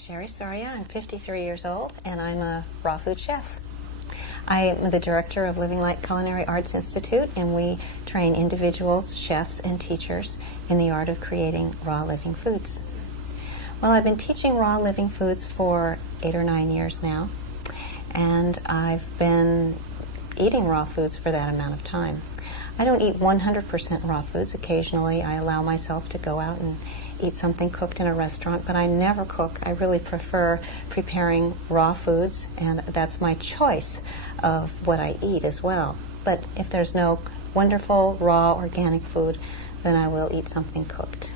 is Cherie Soria. I'm 53 years old, and I'm a raw food chef. I am the director of Living Light Culinary Arts Institute, and we train individuals, chefs, and teachers in the art of creating raw living foods. Well, I've been teaching raw living foods for 8 or 9 years now, and I've been eating raw foods for that amount of time. I don't eat 100% raw foods. Occasionally, I allow myself to go out and eat something cooked in a restaurant, but I never cook. I really prefer preparing raw foods, and that's my choice of what I eat as well. But if there's no wonderful, raw, organic food, then I will eat something cooked.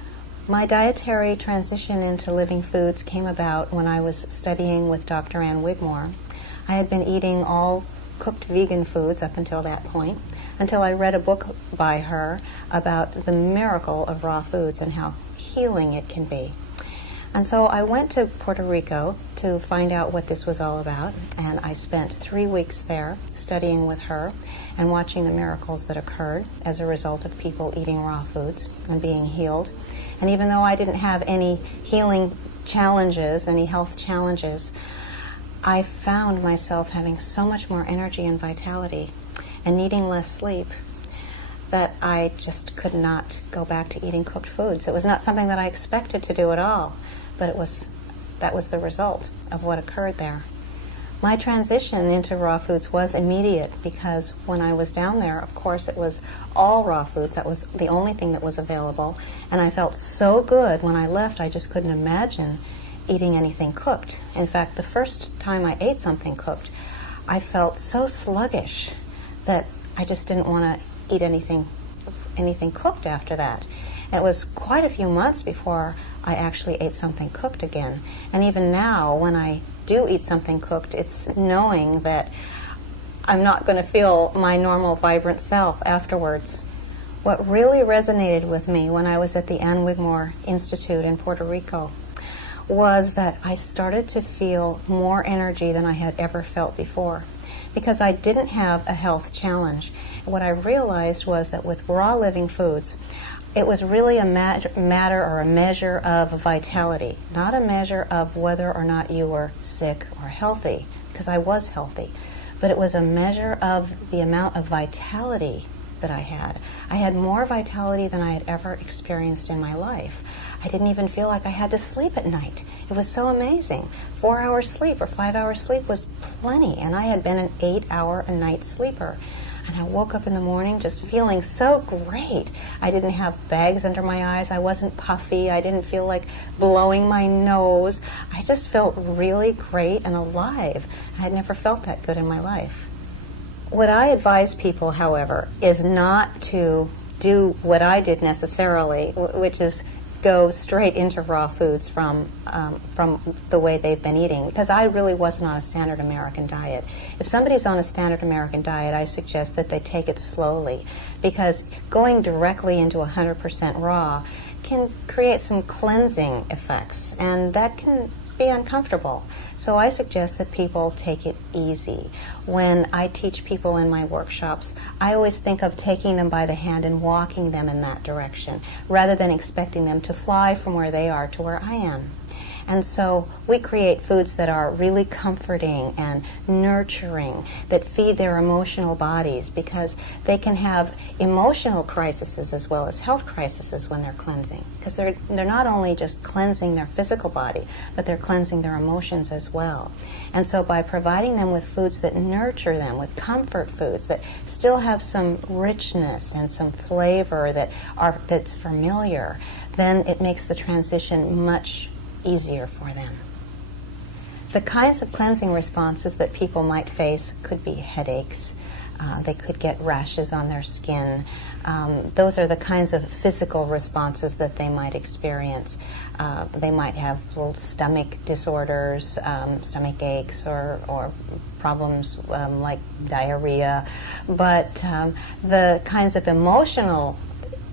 My dietary transition into living foods came about when I was studying with Dr. Ann Wigmore. I had been eating all cooked vegan foods up until that point, until I read a book by her about the miracle of raw foods and how healing it can be. And so I went to Puerto Rico to find out what this was all about, and I spent 3 weeks there studying with her and watching the miracles that occurred as a result of people eating raw foods and being healed. And even though I didn't have any healing challenges, any health challenges, I found myself having so much more energy and vitality and needing less sleep that I just could not go back to eating cooked foods. It was not something that I expected to do at all, but that was the result of what occurred there. My transition into raw foods was immediate because when I was down there, of course, it was all raw foods. That was the only thing that was available, and I felt so good when I left. I just couldn't imagine eating anything cooked. In fact, the first time I ate something cooked, I felt so sluggish that I just didn't want to eat anything cooked after that. And it was quite a few months before I actually ate something cooked again. And even now, when I do eat something cooked, it's knowing that I'm not going to feel my normal, vibrant self afterwards. What really resonated with me when I was at the Ann Wigmore Institute in Puerto Rico was that I started to feel more energy than I had ever felt before, because I didn't have a health challenge. What I realized was that with raw living foods, it was really a matter or a measure of vitality, not a measure of whether or not you were sick or healthy, because I was healthy, but it was a measure of the amount of vitality that I had. I had more vitality than I had ever experienced in my life. I didn't even feel like I had to sleep at night. It was so amazing. 4 hours sleep or 5 hours sleep was plenty, and I had been an 8-hour a night sleeper. And I woke up in the morning just feeling so great. I didn't have bags under my eyes. I wasn't puffy. I didn't feel like blowing my nose. I just felt really great and alive. I had never felt that good in my life. What I advise people, however, is not to do what I did necessarily, which is go straight into raw foods from the way they've been eating, because I really wasn't on a standard American diet. If somebody's on a standard American diet, I suggest that they take it slowly, because going directly into 100% raw can create some cleansing effects, and that can be uncomfortable. So I suggest that people take it easy. When I teach people in my workshops, I always think of taking them by the hand and walking them in that direction, rather than expecting them to fly from where they are to where I am. And so we create foods that are really comforting and nurturing, that feed their emotional bodies, because they can have emotional crises as well as health crises when they're cleansing. Because they're not only just cleansing their physical body, but they're cleansing their emotions as well. And so by providing them with foods that nurture them, with comfort foods that still have some richness and some flavor that's familiar, then it makes the transition much easier for them. The kinds of cleansing responses that people might face could be headaches. They could get rashes on their skin. Those are the kinds of physical responses that they might experience. They might have little stomach disorders, stomach aches, or problems like diarrhea. But the kinds of emotional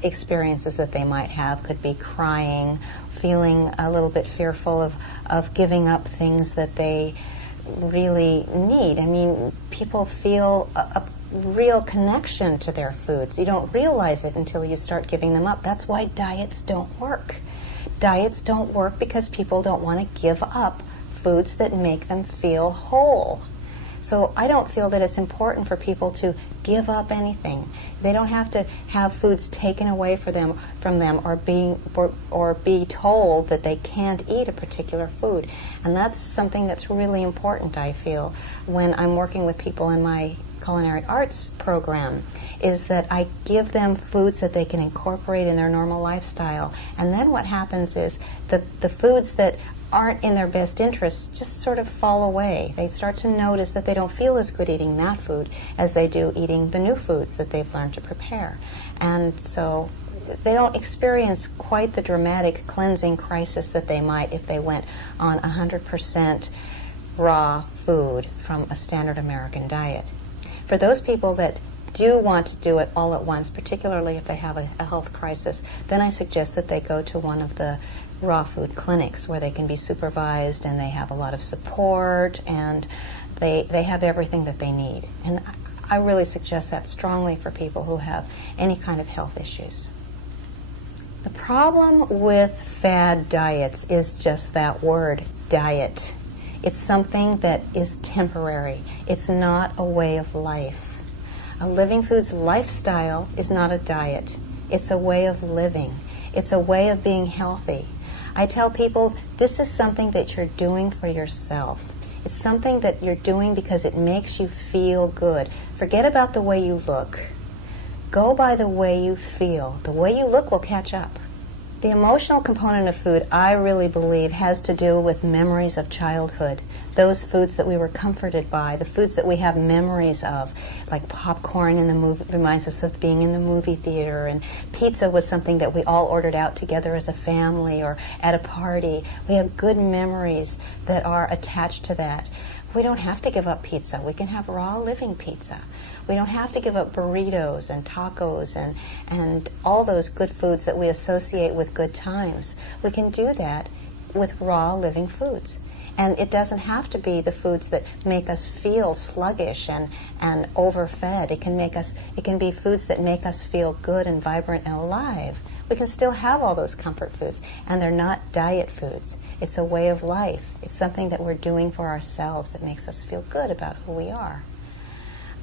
experiences that they might have could be crying, feeling a little bit fearful of giving up things that they really need. I mean, people feel a real connection to their foods. You don't realize it until you start giving them up. That's why diets don't work. diets don't work because people don't want to give up foods that make them feel whole. So I don't feel that it's important for people to give up anything. They don't have to have foods taken away from them or be told that they can't eat a particular food. And that's something that's really important, I feel, when I'm working with people in my culinary arts program, is that I give them foods that they can incorporate in their normal lifestyle. And then what happens is the foods that aren't in their best interests just sort of fall away. They start to notice that they don't feel as good eating that food as they do eating the new foods that they've learned to prepare. And so they don't experience quite the dramatic cleansing crisis that they might if they went on 100% raw food from a standard American diet. For those people that do want to do it all at once, particularly if they have a health crisis, then I suggest that they go to one of the raw food clinics where they can be supervised and they have a lot of support and they have everything that they need. And I really suggest that strongly for people who have any kind of health issues. The problem with fad diets is just that word, diet. It's something that is temporary. It's not a way of life. A Living Foods lifestyle is not a diet. It's a way of living. It's a way of being healthy. I tell people this is something that you're doing for yourself. It's something that you're doing because it makes you feel good. Forget about the way you look. Go by the way you feel. The way you look will catch up. The emotional component of food, I really believe, has to do with memories of childhood. Those foods that we were comforted by, the foods that we have memories of, like popcorn in the movie reminds us of being in the movie theater, and pizza was something that we all ordered out together as a family or at a party. We have good memories that are attached to that. We don't have to give up pizza. We can have raw living pizza. We don't have to give up burritos and tacos and all those good foods that we associate with good times. We can do that with raw living foods. And it doesn't have to be the foods that make us feel sluggish and overfed. It can be foods that make us feel good and vibrant and alive. We can still have all those comfort foods, and they're not diet foods. It's a way of life. It's something that we're doing for ourselves that makes us feel good about who we are.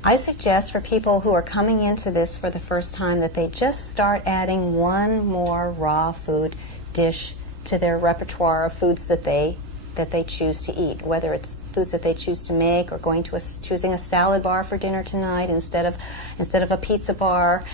I suggest for people who are coming into this for the first time that they just start adding one more raw food dish to their repertoire of foods that they choose to eat, whether it's foods that they choose to make or choosing a salad bar for dinner tonight instead of a pizza bar.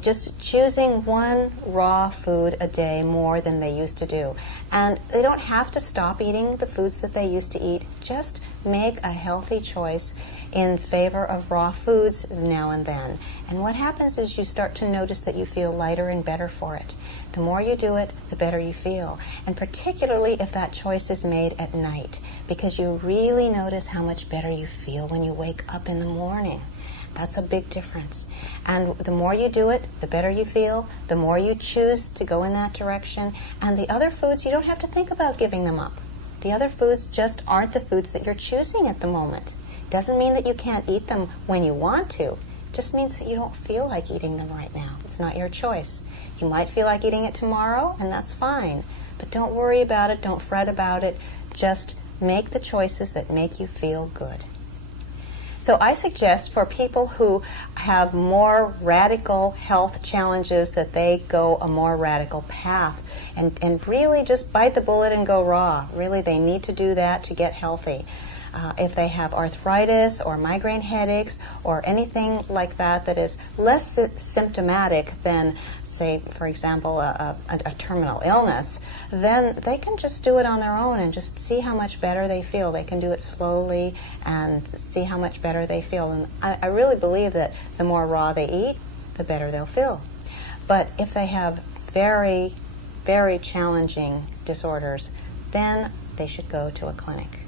Just choosing one raw food a day more than they used to do. And they don't have to stop eating the foods that they used to eat. Just make a healthy choice in favor of raw foods now and then. And what happens is you start to notice that you feel lighter and better for it. The more you do it, the better you feel. And particularly if that choice is made at night, because you really notice how much better you feel when you wake up in the morning. That's a big difference. And the more you do it, the better you feel, the more you choose to go in that direction. And the other foods, you don't have to think about giving them up. The other foods just aren't the foods that you're choosing at the moment. Doesn't mean that you can't eat them when you want to. It just means that you don't feel like eating them right now. It's not your choice. You might feel like eating it tomorrow, and that's fine. But don't worry about it. Don't fret about it. Just make the choices that make you feel good. So I suggest for people who have more radical health challenges that they go a more radical path and really just bite the bullet and go raw. Really, they need to do that to get healthy. If they have arthritis or migraine headaches or anything like that that is less symptomatic than, say, for example, a terminal illness, then they can just do it on their own and just see how much better they feel. They can do it slowly and see how much better they feel. And I really believe that the more raw they eat, the better they'll feel. But if they have very, very challenging disorders, then they should go to a clinic.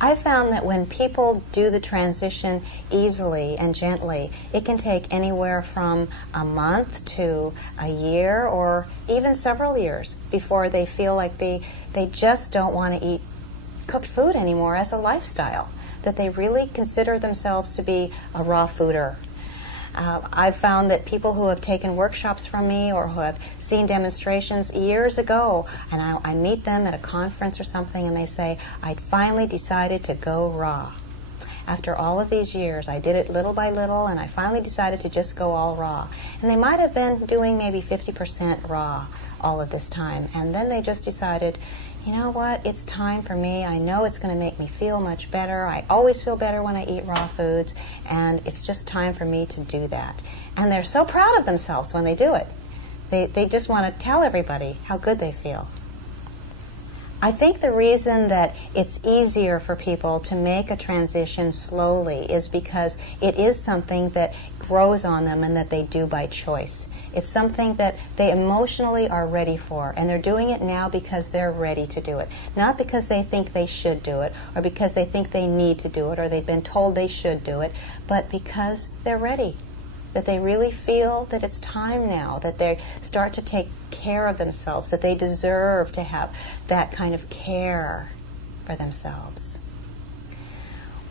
I found that when people do the transition easily and gently, it can take anywhere from a month to a year or even several years before they feel like they just don't want to eat cooked food anymore as a lifestyle, that they really consider themselves to be a raw fooder. I've found that people who have taken workshops from me or who have seen demonstrations years ago, and I meet them at a conference or something, and they say, I finally decided to go raw. After all of these years, I did it little by little, and I finally decided to just go all raw. And they might have been doing maybe 50% raw all of this time, and then they just decided, you know what, it's time for me. I know it's going to make me feel much better. I always feel better when I eat raw foods, and it's just time for me to do that. And they're so proud of themselves when they do it. They just want to tell everybody how good they feel. I think the reason that it's easier for people to make a transition slowly is because it is something that grows on them and that they do by choice. It's something that they emotionally are ready for, and they're doing it now because they're ready to do it. Not because they think they should do it, or because they think they need to do it, or they've been told they should do it, but because they're ready. That they really feel that it's time now, that they start to take care of themselves, that they deserve to have that kind of care for themselves.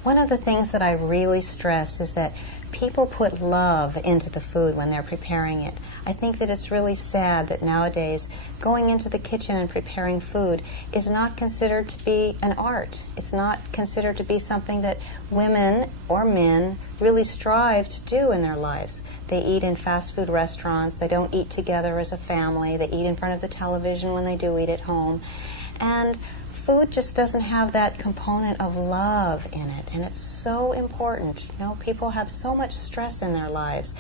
One of the things that I really stress is that people put love into the food when they're preparing it. I think that it's really sad that nowadays going into the kitchen and preparing food is not considered to be an art. It's not considered to be something that women or men really strive to do in their lives. They eat in fast food restaurants. They don't eat together as a family. They eat in front of the television when they do eat at home. And food just doesn't have that component of love in it, and it's so important. You know, people have so much stress in their lives,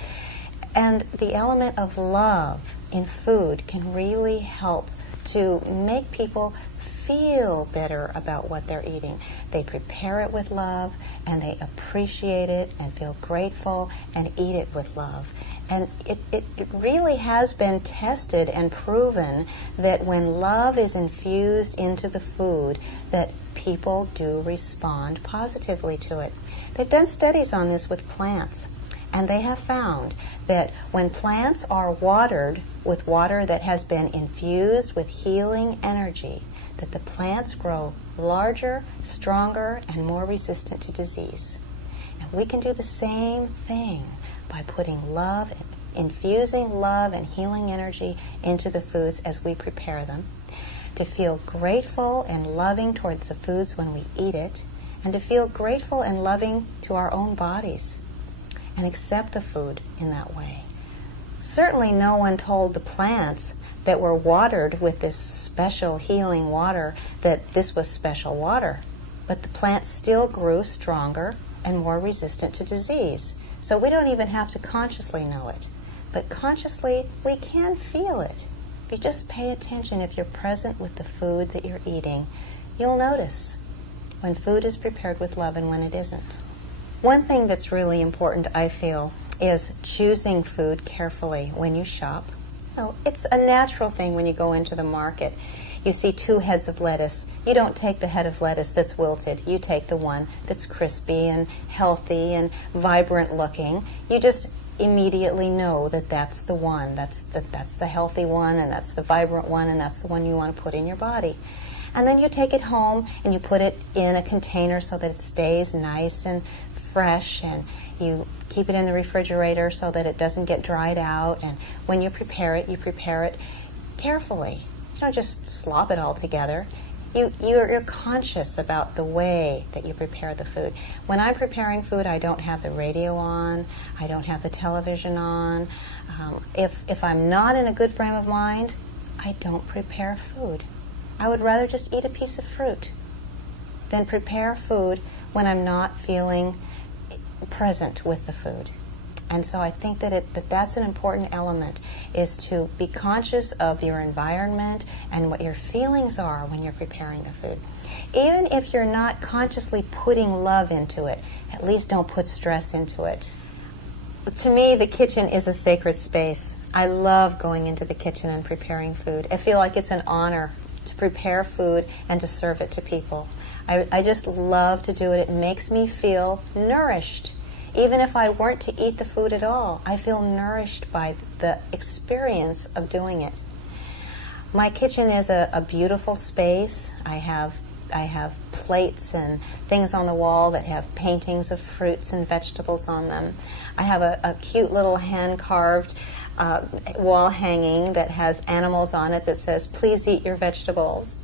and the element of love in food can really help to make people feel better about what they're eating. They prepare it with love, and they appreciate it and feel grateful and eat it with love. And it really has been tested and proven that when love is infused into the food, that people do respond positively to it. They've done studies on this with plants, and they have found that when plants are watered with water that has been infused with healing energy, that the plants grow larger, stronger, and more resistant to disease. And we can do the same thing by putting love, infusing love and healing energy into the foods as we prepare them, to feel grateful and loving towards the foods when we eat it, and to feel grateful and loving to our own bodies, and accept the food in that way. Certainly no one told the plants that were watered with this special healing water that this was special water, but the plants still grew stronger and more resistant to disease. So we don't even have to consciously know it. But consciously, we can feel it. If you just pay attention, if you're present with the food that you're eating, you'll notice when food is prepared with love and when it isn't. One thing that's really important, I feel, is choosing food carefully when you shop. Well, it's a natural thing when you go into the market. You see 2 heads of lettuce. You don't take the head of lettuce that's wilted. You take the one that's crispy and healthy and vibrant looking. You just immediately know that that's the one. That's the healthy one, and that's the vibrant one, and that's the one you want to put in your body. And then you take it home and you put it in a container so that it stays nice and fresh, and you keep it in the refrigerator so that it doesn't get dried out. And when you prepare it carefully. You don't just slop it all together. You're conscious about the way that you prepare the food. When I'm preparing food, I don't have the radio on. I don't have the television on. If I'm not in a good frame of mind, I don't prepare food. I would rather just eat a piece of fruit than prepare food when I'm not feeling present with the food. And so I think that that's an important element, is to be conscious of your environment and what your feelings are when you're preparing the food. Even if you're not consciously putting love into it, at least don't put stress into it. To me, the kitchen is a sacred space. I love going into the kitchen and preparing food. I feel like it's an honor to prepare food and to serve it to people. I just love to do it. It makes me feel nourished. Even if I weren't to eat the food at all, I feel nourished by the experience of doing it. My kitchen is a beautiful space. I have plates and things on the wall that have paintings of fruits and vegetables on them. I have a cute little hand-carved wall hanging that has animals on it that says, "Please eat your vegetables."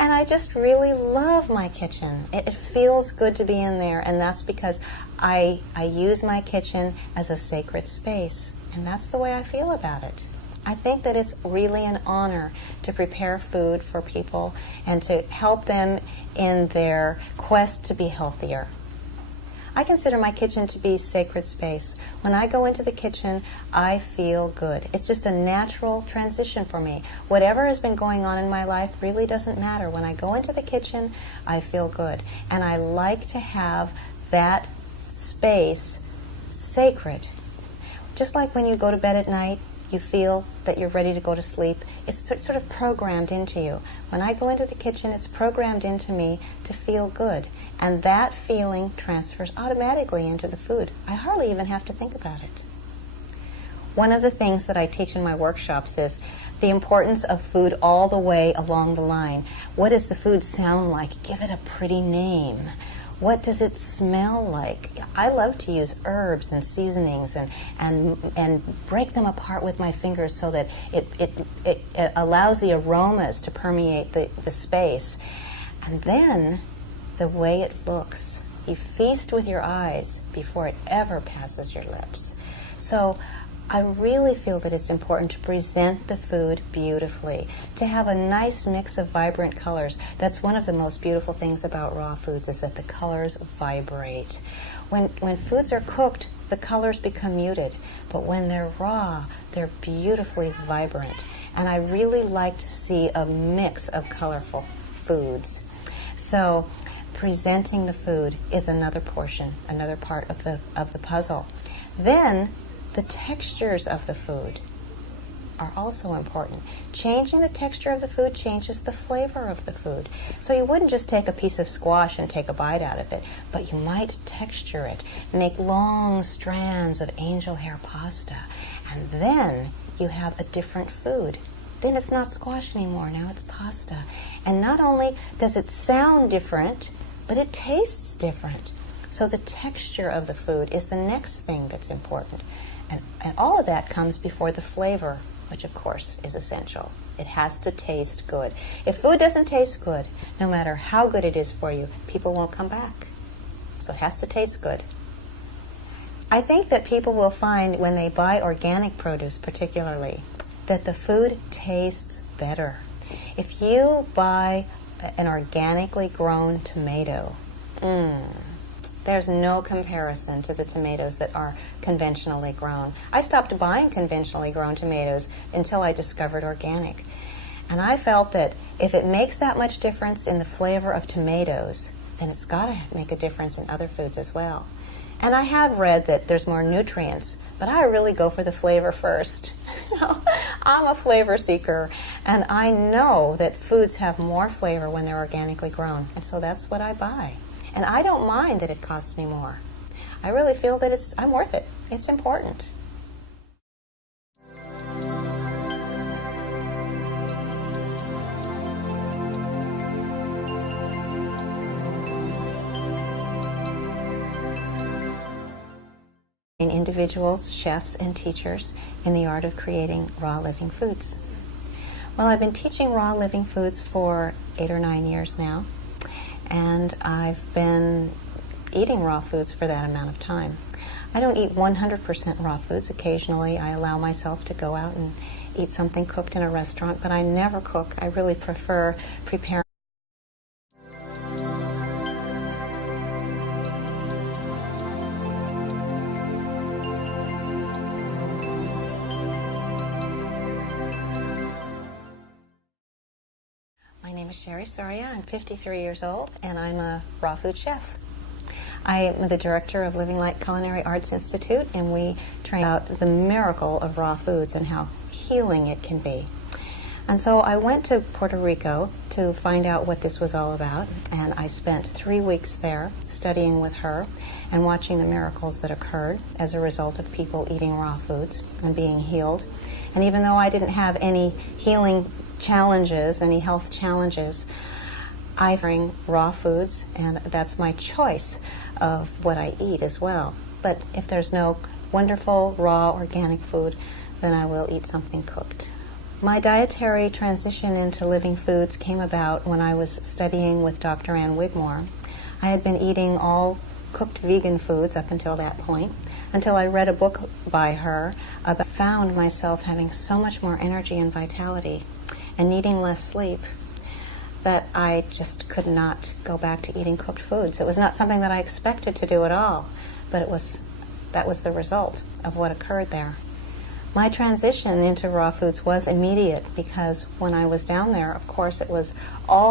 And I just really love my kitchen. It feels good to be in there, and that's because I use my kitchen as a sacred space, and that's the way I feel about it. I think that it's really an honor to prepare food for people and to help them in their quest to be healthier. I consider my kitchen to be sacred space. When I go into the kitchen, I feel good. It's just a natural transition for me. Whatever has been going on in my life really doesn't matter. When I go into the kitchen, I feel good. And I like to have that space sacred. Just like when you go to bed at night, you feel that you're ready to go to sleep. It's sort of programmed into you. When I go into the kitchen, it's programmed into me to feel good. And that feeling transfers automatically into the food. I hardly even have to think about it. One of the things that I teach in my workshops is the importance of food all the way along the line. What does the food sound like? Give it a pretty name. What does it smell like? I love to use herbs and seasonings and break them apart with my fingers so that it allows the aromas to permeate the space. And then the way it looks. You feast with your eyes before it ever passes your lips. So I really feel that it's important to present the food beautifully, to have a nice mix of vibrant colors. That's one of the most beautiful things about raw foods, is that the colors vibrate. When foods are cooked, the colors become muted, but when they're raw, they're beautifully vibrant. And I really like to see a mix of colorful foods. So presenting the food is another portion, another part of the puzzle. Then the textures of the food are also important. Changing the texture of the food changes the flavor of the food. So you wouldn't just take a piece of squash and take a bite out of it, but you might texture it, make long strands of angel hair pasta, and then you have a different food. Then it's not squash anymore, now it's pasta. And not only does it sound different, but it tastes different. So the texture of the food is the next thing that's important. And all of that comes before the flavor, which of course is essential. It has to taste good. If food doesn't taste good, no matter how good it is for you, people won't come back. So it has to taste good. I think that people will find when they buy organic produce particularly, that the food tastes better. If you buy an organically grown tomato, there's no comparison to the tomatoes that are conventionally grown. I stopped buying conventionally grown tomatoes until I discovered organic. And I felt that if it makes that much difference in the flavor of tomatoes, then it's got to make a difference in other foods as well. And I have read that there's more nutrients, but I really go for the flavor first. I'm a flavor seeker, and I know that foods have more flavor when they're organically grown, and so that's what I buy. And I don't mind that it costs me more. I really feel that I'm worth it. It's important. Individuals, chefs, and teachers in the art of creating raw living foods. Well, I've been teaching raw living foods for 8 or 9 years now. And I've been eating raw foods for that amount of time. I don't eat 100% raw foods. Occasionally I allow myself to go out and eat something cooked in a restaurant, but I never cook. I really prefer preparing. My name is Cherie Soria. I'm 53 years old, and I'm a raw food chef. I am the director of Living Light Culinary Arts Institute, and we train out the miracle of raw foods and how healing it can be. And so I went to Puerto Rico to find out what this was all about, and I spent 3 weeks there studying with her and watching the miracles that occurred as a result of people eating raw foods and being healed. And even though I didn't have any healing challenges, any health challenges, I bring raw foods, and that's my choice of what I eat as well. But if there's no wonderful, raw, organic food, then I will eat something cooked. My dietary transition into living foods came about when I was studying with Dr. Ann Wigmore. I had been eating all cooked vegan foods up until that point, until I read a book by her about found myself having so much more energy and vitality and needing less sleep that I just could not go back to eating cooked foods. It was not something that I expected to do at all, but that was the result of what occurred there. My transition into raw foods was immediate because when I was down there, of course, it was all